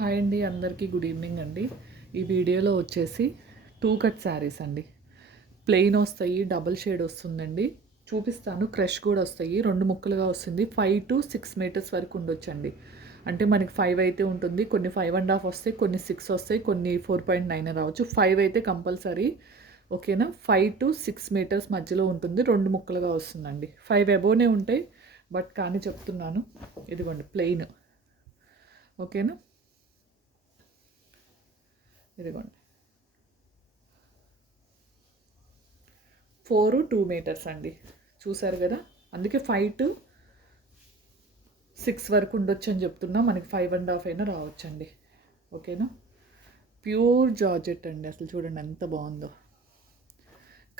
Hi అండి, అందరికీ good evening అండి. ఈ వీడియోలో వచ్చేసి 2 కట్ శారీస్ అండి. ప్లెయిన్ వస్తాయి, డబుల్ షేడ్ వస్తుందండి. చూపిస్తాను. క్రష్ కూడా వస్తాయి, 2 ముక్కలుగా వస్తుంది. 5 to 6 మీటర్స్ వరకు ఉండొచ్చండి. అంటే మనకి 5 అయితే ఉంటుంది, కొన్ని 5.5 వస్తాయి, కొన్ని 6 వస్తాయి, కొన్ని 4.9 రావచ్చు. 5 అయితే కంపల్సరీ. ఓకేనా. 5 to 6 మీటర్స్ మధ్యలో ఉంటుంది, 2 ముక్కలుగా వస్తుందండి. 5 అబోవ్నే ఉంటాయి, బట్ కానీ చెప్తున్నాను. ఇదిగోండి ప్లెయిన్. ఓకేనా. ఇదిగోండి 4-2 మీటర్స్ అండి. చూసారు కదా, అందుకే 5 to 6 వరకు ఉండొచ్చు అని చెప్తున్నా. మనకి 5.5 అయినా రావచ్చండి. ఓకేనా. ప్యూర్ జార్జెట్ అండి. అసలు చూడండి ఎంత బాగుందో.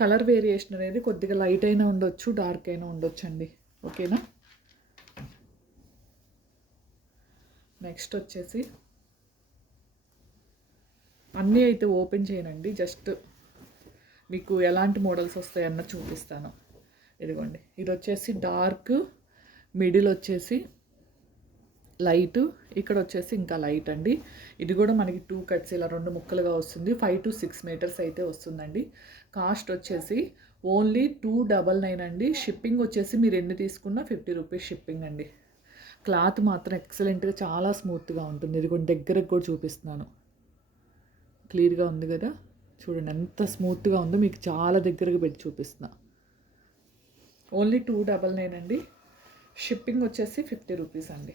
కలర్ వేరియేషన్ అనేది కొద్దిగా లైట్ అయినా ఉండొచ్చు, డార్క్ అయినా ఉండొచ్చు అండి. ఓకేనా. నెక్స్ట్ వచ్చేసి అన్నీ అయితే ఓపెన్ చేయనండి, జస్ట్ మీకు ఎలాంటి మోడల్స్ వస్తాయన్న చూపిస్తాను. ఇదిగోండి, ఇది వచ్చేసి డార్క్, మిడిల్ వచ్చేసి లైట్, ఇక్కడ వచ్చేసి ఇంకా లైట్ అండి. ఇది కూడా మనకి 2 కట్స్ ఇలా 2 ముక్కలుగా వస్తుంది. 5 to 6 మీటర్స్ అయితే వస్తుందండి. కాస్ట్ వచ్చేసి ఓన్లీ 299 అండి. షిప్పింగ్ వచ్చేసి మీరు ఎన్ని తీసుకున్నా 50 రూపీస్ షిప్పింగ్ అండి. క్లాత్ మాత్రం ఎక్సలెంట్గా చాలా స్మూత్గా ఉంటుంది. ఇది కూడా దగ్గరకు కూడా చూపిస్తున్నాను. క్లియర్గా ఉంది కదా, చూడండి ఎంత స్మూత్గా ఉందో. మీకు చాలా దగ్గరగా పెట్టి చూపిస్తున్నా. ఓన్లీ 299 అండి. షిప్పింగ్ వచ్చేసి 50 రూపీస్ అండి.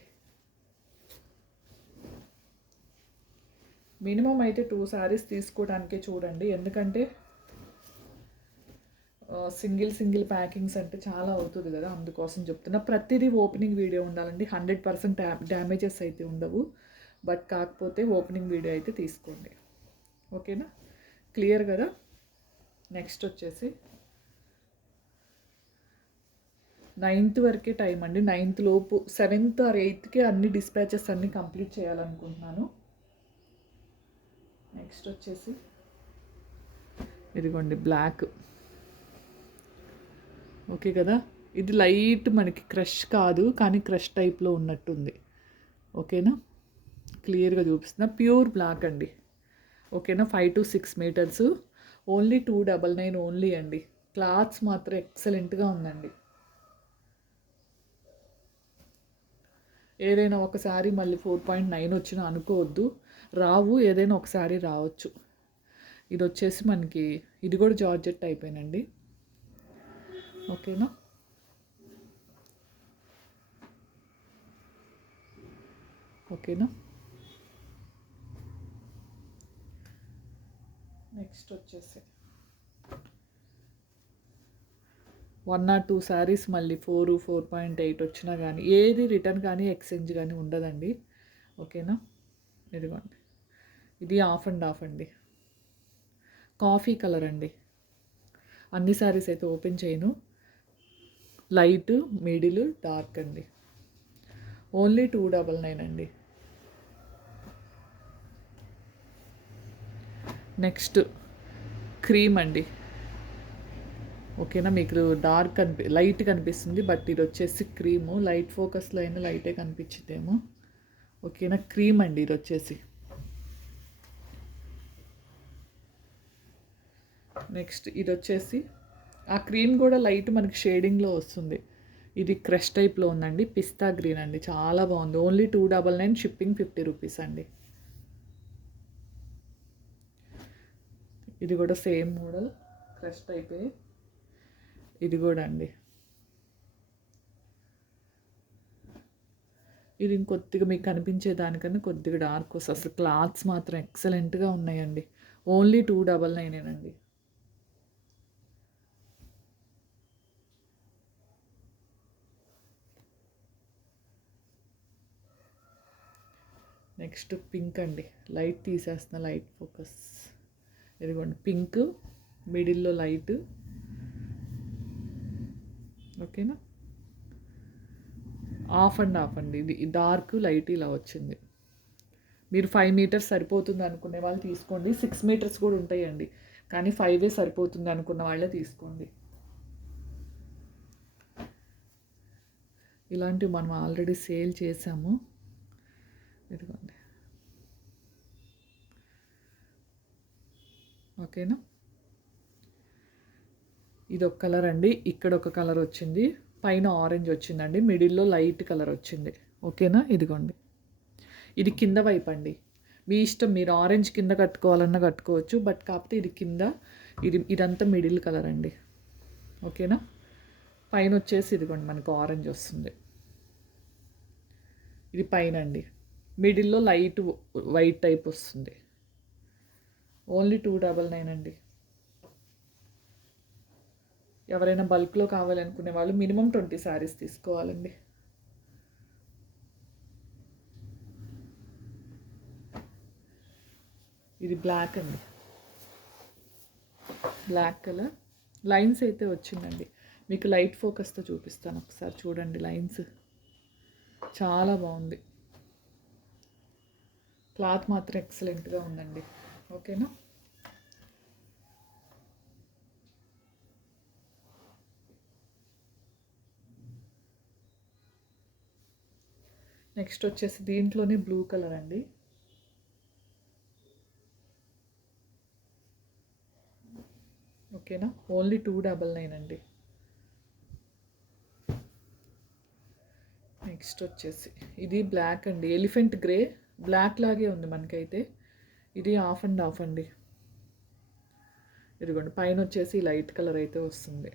మినిమం అయితే 2 శారీస్ తీసుకోవడానికే చూడండి, ఎందుకంటే సింగిల్ ప్యాకింగ్స్ అంటే చాలా అవుతుంది కదా, అందుకోసం చెప్తున్నా. ప్రతిదీ ఓపెనింగ్ వీడియో ఉండాలండి. 100% డ్యామేజెస్ అయితే ఉండవు, బట్ కాకపోతే ఓపెనింగ్ వీడియో అయితే తీసుకోండి. ఓకేనా. క్లియర్ కదా. నెక్స్ట్ వచ్చేసి 9th వరకే టైం అండి. 9th లోపు 7th or 8thకి అన్ని డిస్పాచెస్ అన్నీ కంప్లీట్ చేయాలనుకుంటున్నాను. నెక్స్ట్ వచ్చేసి ఇదిగోండి బ్లాక్. ఓకే కదా. ఇది లైట్ మనకి క్రష్ కాదు, కానీ క్రష్ టైప్లో ఉన్నట్టుంది. ఓకేనా. క్లియర్గా చూపిస్తున్నా. ప్యూర్ బ్లాక్ అండి. ఓకేనా. 5 to 6 మీటర్స్, ఓన్లీ 299 ఓన్లీ అండి. క్లాత్స్ మాత్రం ఎక్సలెంట్గా ఉందండి. ఏదైనా ఒకసారి మళ్ళీ 4.9 వచ్చినా అనుకోవద్దు, రావు. ఏదైనా ఒకసారి రావచ్చు. ఇది వచ్చేసి మనకి ఇది కూడా జార్జెట్ అయిపోయినండి. ఓకేనా. ఓకేనా. నెక్స్ట్ వచ్చేసి 1 or 2 శారీస్ మళ్ళీ 4.8 వచ్చినా కానీ ఏది రిటర్న్ కానీ ఎక్స్చేంజ్ కానీ ఉండదండి. ఓకేనా. ఇదిగోండి, ఇది ఆఫ్ అండ్ ఆఫ్ అండి. కాఫీ కలర్ అండి. అన్ని శారీస్ అయితే ఓపెన్ చేయను. లైట్, మిడిల్, డార్క్ అండి. ఓన్లీ 299 అండి. నెక్స్ట్ క్రీమ్ అండి. ఓకేనా. మీకు డార్క్ లైట్ కనిపిస్తుంది, బట్ ఇది వచ్చేసి క్రీము. లైట్ ఫోకస్లో అయినా లైటే కనిపించిందేమో. ఓకేనా. క్రీమ్ అండి ఇది వచ్చేసి. నెక్స్ట్ ఇది వచ్చేసి ఆ క్రీమ్ కూడా లైట్ మనకి షేడింగ్లో వస్తుంది. ఇది క్రష్ టైప్లో ఉందండి. పిస్తా గ్రీన్ అండి, చాలా బాగుంది. ఓన్లీ 299, షిప్పింగ్ 50 రూపీస్ అండి. ఇది కూడా సేమ్ మోడల్, క్రష్ టైపే. ఇది కూడా అండి. ఇది ఇంకొద్దిగా మీకు కనిపించే దానికన్నా కొద్దిగా డార్క్ వస్తుంది. అసలు క్లాత్స్ మాత్రం ఎక్సలెంట్గా ఉన్నాయండి. ఓన్లీ 299 అండి. నెక్స్ట్ పింక్ అండి. లైట్ తీసేస్తున్న, లైట్ ఫోకస్. ఇదిగోండి పింక్, మిడిల్లో లైట్. ఓకేనా. ఆఫ్ అండ్ ఆఫ్ అండి. ఇది డార్క్ లైట్ ఇలా వచ్చింది. మీరు 5 మీటర్స్ సరిపోతుంది అనుకునే వాళ్ళు తీసుకోండి. 6 మీటర్స్ కూడా ఉంటాయండి, కానీ 5 సరిపోతుంది అనుకున్న వాళ్ళే తీసుకోండి. ఇలాంటివి మనం ఆల్రెడీ సేల్ చేసాము. ఇదిగోండి. ఓకేనా. ఇది ఒక కలర్ అండి, ఇక్కడ ఒక కలర్ వచ్చింది, పైన ఆరెంజ్ వచ్చిందండి, మిడిల్లో లైట్ కలర్ వచ్చింది. ఓకేనా. ఇదిగోండి, ఇది కింద వైపు అండి, మీ ఇష్టం, మీరు ఆరెంజ్ కింద కట్టుకోవాలన్నా కట్టుకోవచ్చు, బట్ కాకపోతే ఇది కింద, ఇదంతా మిడిల్ కలర్ అండి. ఓకేనా. పైన వచ్చేసి ఇదిగోండి మనకు ఆరెంజ్ వస్తుంది, ఇది పైన అండి, మిడిల్లో లైట్ వైట్ టైప్ వస్తుంది. ఓన్లీ 299 అండి. ఎవరైనా బల్క్లో కావాలనుకునే వాళ్ళు మినిమం 20 శారీస్ తీసుకోవాలండి. ఇది బ్లాక్ అండి, బ్లాక్ కలర్, లైన్స్ అయితే వచ్చిందండి. మీకు లైట్ ఫోకస్తో చూపిస్తాను ఒకసారి చూడండి. లైన్స్ చాలా బాగుంది, క్లాత్ మాత్రం ఎక్సలెంట్గా ఉందండి. ఓకేనా. నెక్స్ట్ వచ్చేసి దీంట్లోనే బ్లూ కలర్ అండి. ఓకేనా. ఓన్లీ 299 అండి. నెక్స్ట్ వచ్చేసి ఇది బ్లాక్ అండి, ఎలిఫెంట్ గ్రే, బ్లాక్ లాగే ఉంది మనకైతే. ఇది ఆఫ్ అండ్ ఆఫ్ అండి. ఇదిగోండి పైన వచ్చేసి లైట్ కలర్ అయితే వస్తుంది.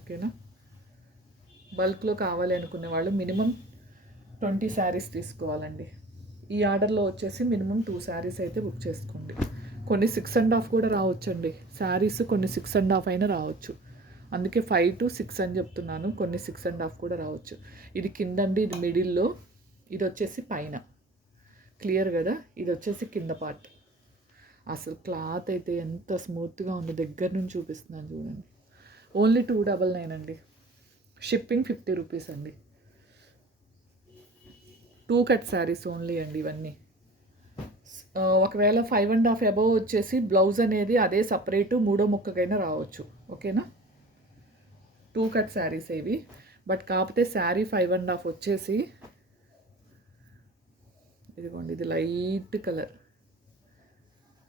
ఓకేనా. బల్క్లో కావాలి అనుకునే వాళ్ళు మినిమం 20 శారీస్ తీసుకోవాలండి. ఈ ఆర్డర్లో వచ్చేసి మినిమం 2 శారీస్ అయితే బుక్ చేసుకోండి. కొన్ని 6.5 కూడా రావచ్చండి శారీస్, కొన్ని 6.5 అయినా రావచ్చు, అందుకే 5 to 6 అని చెప్తున్నాను. కొన్ని 6.5 కూడా రావచ్చు. ఇది కిందండి, ఇది మిడిల్లో, ఇది వచ్చేసి పైన. క్లియర్ కదా. ఇది వచ్చేసి కింద పార్ట్. అసలు క్లాత్ అయితే ఎంత స్మూత్గా ఉందో, దగ్గర నుంచి చూపిస్తున్నాను చూడండి. ఓన్లీ 299 అండి. షిప్పింగ్ 50 రూపీస్ అండి. 2 కట్ శారీస్ ఓన్లీ అండి ఇవన్నీ. ఒకవేళ 5.5 అబవ్ వచ్చేసి బ్లౌజ్ అనేది అదే సపరేటు మూడో ముక్కకైనా రావచ్చు. ఓకేనా. 2 కట్ శారీస్ ఇవి, బట్ కాకపోతే శారీ 5.5 వచ్చేసి ఇదిగోండి, ఇది లైట్ కలర్.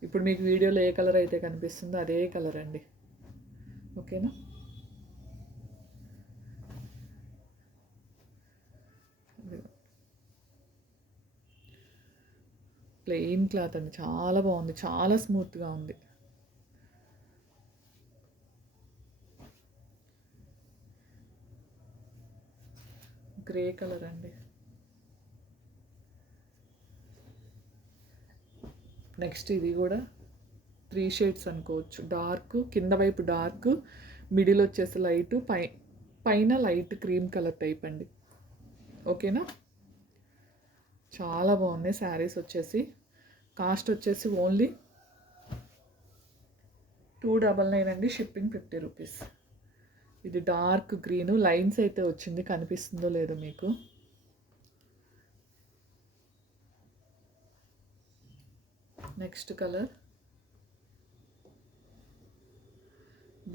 ఇప్పుడు మీకు వీడియోలో ఏ కలర్ అయితే కనిపిస్తుందో అదే కలర్ అండి. ఓకేనా. ప్లెయిన్ క్లాత్ అండి, చాలా బాగుంది, చాలా స్మూత్గా ఉంది. గ్రే కలర్ అండి. నెక్స్ట్ ఇది కూడా 3 షేడ్స్ అనుకోవచ్చు. డార్క్, కింద వైపు డార్క్, మిడిల్ వచ్చేసి లైట్, పైన లైట్ క్రీమ్ కలర్ టైప్ అండి. ఓకేనా. చాలా బాగున్నాయి శారీస్ వచ్చేసి. కాస్ట్ వచ్చేసి ఓన్లీ 299 అండి. Shipping 50 rupees. ఇది డార్క్ గ్రీను, లైన్స్ అయితే వచ్చింది, కనిపిస్తుందో లేదో మీకు. నెక్స్ట్ కలర్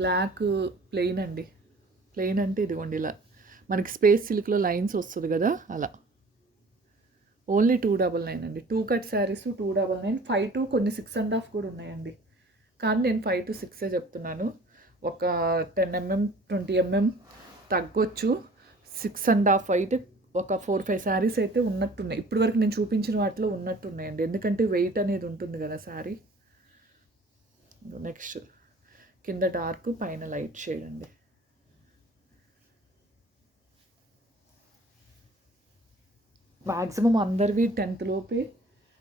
బ్లాక్, ప్లెయిన్ అండి. ప్లెయిన్ అంటే ఇదిగోండి ఇలా మనకి స్పేస్ సిల్క్లో లైన్స్ వస్తుంది కదా, అలా. ఓన్లీ 299 అండి. 2 కట్ శారీస్ 299. 5 to కొన్ని 6.5 కూడా ఉన్నాయండి, కానీ నేను 5 to 6 చెప్తున్నాను. ఒక 10 mm 20 mm తగ్గొచ్చు. 6.5 అయితే ఒక 4-5 శారీస్ అయితే ఉన్నట్టున్నాయి. ఇప్పటి వరకు నేను చూపించిన వాటిలో ఉన్నట్టున్నాయండి, ఎందుకంటే వెయిట్ అనేది ఉంటుంది కదా శారీ. నెక్స్ట్ కింద డార్క్, పైన లైట్ షేడ్ అండి. మ్యాక్సిమం అందరివి 10th లోపే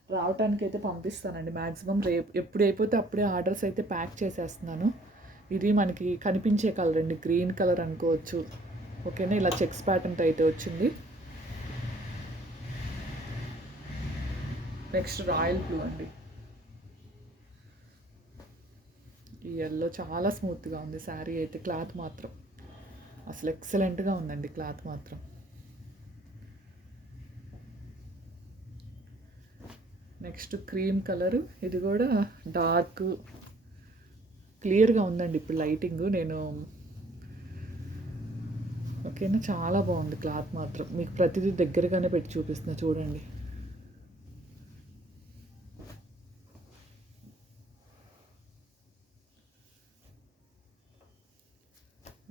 రావటానికి అయితే పంపిస్తానండి. మ్యాక్సిమం రేపు ఎప్పుడు అయిపోతే అప్పుడే ఆర్డర్స్ అయితే ప్యాక్ చేసేస్తున్నాను. ఇది మనకి కనిపించే కలర్ అండి, గ్రీన్ కలర్ అనుకోవచ్చు. ఓకేనా. ఇలా చెక్స్ ప్యాటర్న్ అయితే వచ్చింది. నెక్స్ట్ రాయల్ బ్లూ అండి. ఈ ఎల్లో చాలా స్మూత్గా ఉంది శారీ అయితే. క్లాత్ మాత్రం అసలు ఎక్సలెంట్గా ఉందండి, క్లాత్ మాత్రం. నెక్స్ట్ క్రీమ్ కలరు, ఇది కూడా డార్క్ క్లియర్గా ఉందండి ఇప్పుడు లైటింగ్. నేను ఓకేనా, చాలా బాగుంది క్లాత్ మాత్రం. మీకు ప్రతిదీ దగ్గరగానే పెట్టి చూపిస్తున్నా చూడండి.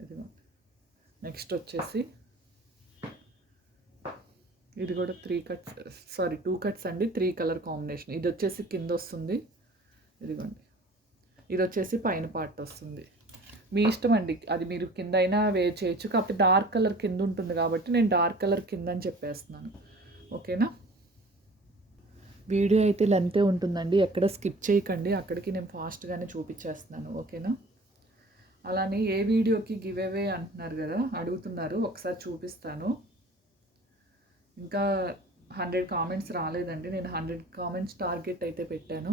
ఇదిగోండి. నెక్స్ట్ వచ్చేసి ఇది కూడా 2 కట్స్ అండి, 3 కలర్ కాంబినేషన్. ఇది వచ్చేసి కింద వస్తుంది, ఇదిగోండి. ఇది వచ్చేసి పైన పార్ట్ వస్తుంది. మీ ఇష్టం అండి, అది మీరు కింద అయినా వేర్ చేయొచ్చు. కాకపోతే డార్క్ కలర్ కింద ఉంటుంది కాబట్టి నేను డార్క్ కలర్ కింద అని చెప్పేస్తున్నాను. ఓకేనా? వీడియో అయితే లెంతే ఉంటుందండి, ఎక్కడ స్కిప్ చేయకండి. అక్కడికి నేను ఫాస్ట్గానే చూపించేస్తున్నాను. ఓకేనా? అలానే ఏ వీడియోకి గివ్ అవే అంటున్నారు కదా, అడుగుతున్నారు. ఒకసారి చూపిస్తాను. ఇంకా 100 కామెంట్స్ రాలేదండి. నేను 100 కామెంట్స్ టార్గెట్ అయితే పెట్టాను.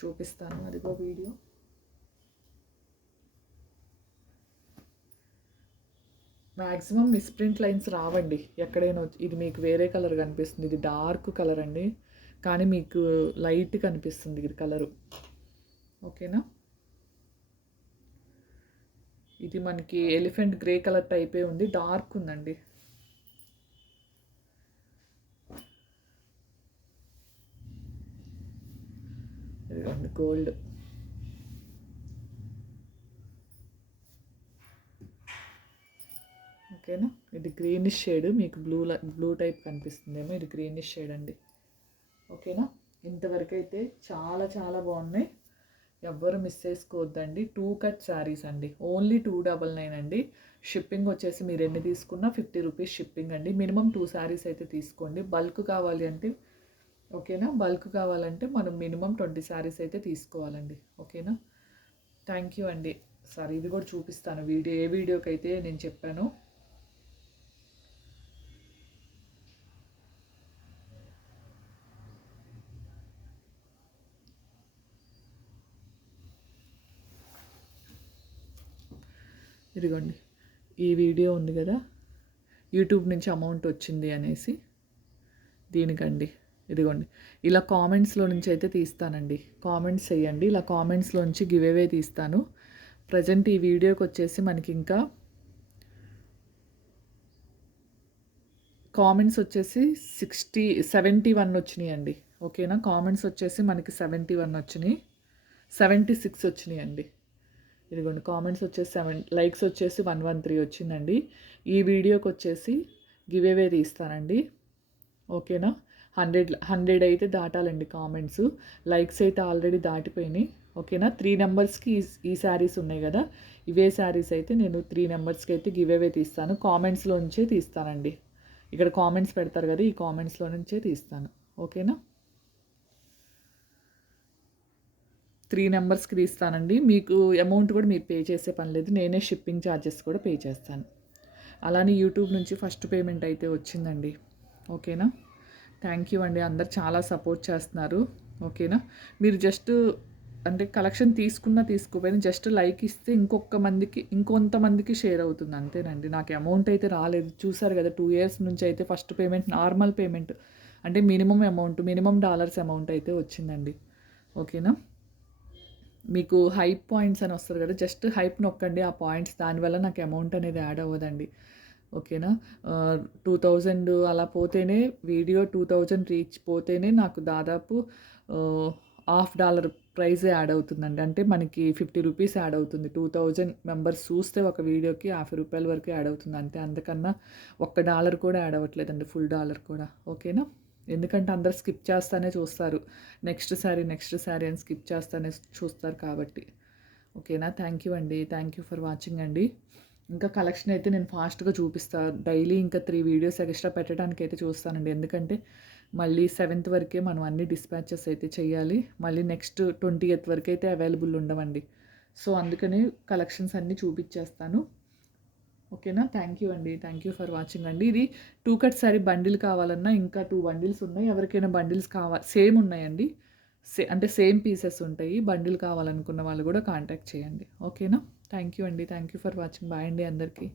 చూపిస్తాను, అదిగో వీడియో. మ్యాక్సిమం మిస్ప్రింట్ లైన్స్ రావండి ఎక్కడైనా. ఇది మీకు వేరే కలర్ కనిపిస్తుంది, ఇది డార్క్ కలర్ అండి, కానీ మీకు లైట్ కనిపిస్తుంది ఇది కలరు. ఓకేనా? ఇది మనకి ఎలిఫెంట్ గ్రే కలర్ టైపే ఉంది, డార్క్ ఉందండి. ఇదిగోండి గోల్డ్. ఓకేనా? ఇది గ్రీనిష్ షేడ్, మీకు బ్లూ టైప్ కనిపిస్తుందేమో, ఇది గ్రీనిష్ షేడ్ అండి. ఓకేనా? ఇంతవరకు అయితే చాలా చాలా బాగున్నాయి, ఎవ్వరు మిస్ చేసుకోవద్దండి. 2 కట్ శారీస్ అండి, ఓన్లీ 299 అండి. షిప్పింగ్ వచ్చేసి మీరు ఎన్ని తీసుకున్నా 50 రూపీస్ షిప్పింగ్ అండి. మినిమం 2 శారీస్ అయితే తీసుకోండి. బల్క్ కావాలి అంటే, ఓకేనా, బల్క్ కావాలంటే మనం మినిమం 20 శారీస్ అయితే తీసుకోవాలండి. ఓకేనా? థ్యాంక్ యూ అండి. సరే, ఇది కూడా చూపిస్తాను వీడియో, ఏ వీడియోకి అయితే నేను చెప్పాను. ఇదిగోండి, ఈ వీడియో ఉంది కదా, యూట్యూబ్ నుంచి అమౌంట్ వచ్చింది అనేసి, దీనికండి. ఇదిగోండి, ఇలా కామెంట్స్లో నుంచి అయితే తీస్తానండి. కామెంట్స్ చేయండి, ఇలా కామెంట్స్లో నుంచి గివ్ అవే తీస్తాను. ప్రజెంట్ ఈ వీడియోకి వచ్చేసి మనకి ఇంకా కామెంట్స్ వచ్చేసి 71 వచ్చినాయి అండి. ఓకేనా? కామెంట్స్ వచ్చేసి మనకి 71 వచ్చినాయి, 76 వచ్చినాయి అండి. ఇదిగోండి, కామెంట్స్ వచ్చేసి 7, లైక్స్ వచ్చేసి 113 వచ్చిందండి. ఈ వీడియోకి వచ్చేసి గివ్ అవే తీస్తానండి. ఓకేనా? 100 అయితే దాటాలండి కామెంట్స్. లైక్స్ అయితే ఆల్రెడీ దాటిపోయినాయి. ఓకేనా? 3 నెంబర్స్కి ఈ శారీస్ ఉన్నాయి కదా, ఇవే శారీస్ అయితే నేను 3 నెంబర్స్కి అయితే గివ్ అవే తీస్తాను. కామెంట్స్లో నుంచే తీస్తానండి. ఇక్కడ కామెంట్స్ పెడతారు కదా, ఈ కామెంట్స్లో నుంచే తీస్తాను. ఓకేనా? 3 నెంబర్స్కి తీస్తానండి. మీకు అమౌంట్ కూడా మీరు పే చేసే పని లేదు, నేనే షిప్పింగ్ ఛార్జెస్ కూడా పే చేస్తాను. అలానే యూట్యూబ్ నుంచి ఫస్ట్ పేమెంట్ అయితే వచ్చిందండి. ఓకేనా? థ్యాంక్ యూ అండి, అందరు చాలా సపోర్ట్ చేస్తున్నారు. ఓకేనా? మీరు జస్ట్ అంటే కలెక్షన్ తీసుకోపోయినా జస్ట్ లైక్ ఇస్తే ఇంకొంతమందికి షేర్ అవుతుంది, అంతేనండి. నాకు అమౌంట్ అయితే రాలేదు, చూసారు కదా. 2 ఇయర్స్ నుంచి అయితే ఫస్ట్ పేమెంట్ నార్మల్ పేమెంట్, అంటే మినిమం డాలర్స్ అమౌంట్ అయితే వచ్చిందండి. ఓకేనా? మీకు హైప్ పాయింట్స్ అని వస్తుంది కదా, జస్ట్ హైప్ నొక్కండి, ఆ పాయింట్స్, దానివల్ల నాకు అమౌంట్ అనేది యాడ్ అవ్వదండి. ఓకేనా? 2000 అలా పోతేనే, వీడియో 2000 రీచ్ పోతేనే నాకు దాదాపు $1/2 ప్రైజ్ యాడ్ అవుతుందండి. అంటే మనకి 50 రూపీస్ యాడ్ అవుతుంది. 2000 మెంబర్స్ చూస్తే ఒక వీడియోకి $50 వరకు యాడ్ అవుతుంది అంతే. అందుకన్నా $1 కూడా యాడ్ అవ్వట్లేదండి, ఫుల్ డాలర్ కూడా. ఓకేనా? ఎందుకంటే అందరు స్కిప్ చేస్తానే చూస్తారు, నెక్స్ట్ శారీ అని స్కిప్ చేస్తానే చూస్తారు కాబట్టి. ఓకేనా? థ్యాంక్ యూ అండి, థ్యాంక్ యూ ఫర్ వాచింగ్ అండి. ఇంకా కలెక్షన్ అయితే నేను ఫాస్ట్గా చూపిస్తాను. డైలీ ఇంకా 3 వీడియోస్ ఎక్స్ట్రా పెట్టడానికి అయితే చూస్తానండి, ఎందుకంటే మళ్ళీ 7th వరకే మనం అన్ని డిస్పాచెస్ అయితే చేయాలి. మళ్ళీ నెక్స్ట్ 20th వరకు అయితే అవైలబుల్ ఉండవండి. సో అందుకని కలెక్షన్స్ అన్నీ చూపించేస్తాను. ఓకేనా? థ్యాంక్ యూ అండి, థ్యాంక్ యూ ఫర్ వాచింగ్ అండి. ఇది 2 కట్ సారీ బండిల్ కావాలన్నా ఇంకా 2 బండిల్స్ ఉన్నాయి. ఎవరికైనా బండిల్స్ సేమ్ ఉన్నాయండి, అంటే సేమ్ పీసెస్ ఉంటాయి. బండిల్ కావాలనుకున్న వాళ్ళు కూడా కాంటాక్ట్ చేయండి. ఓకేనా? థ్యాంక్ యూ అండి, thank you for watching. Bye అండి అందరికీ.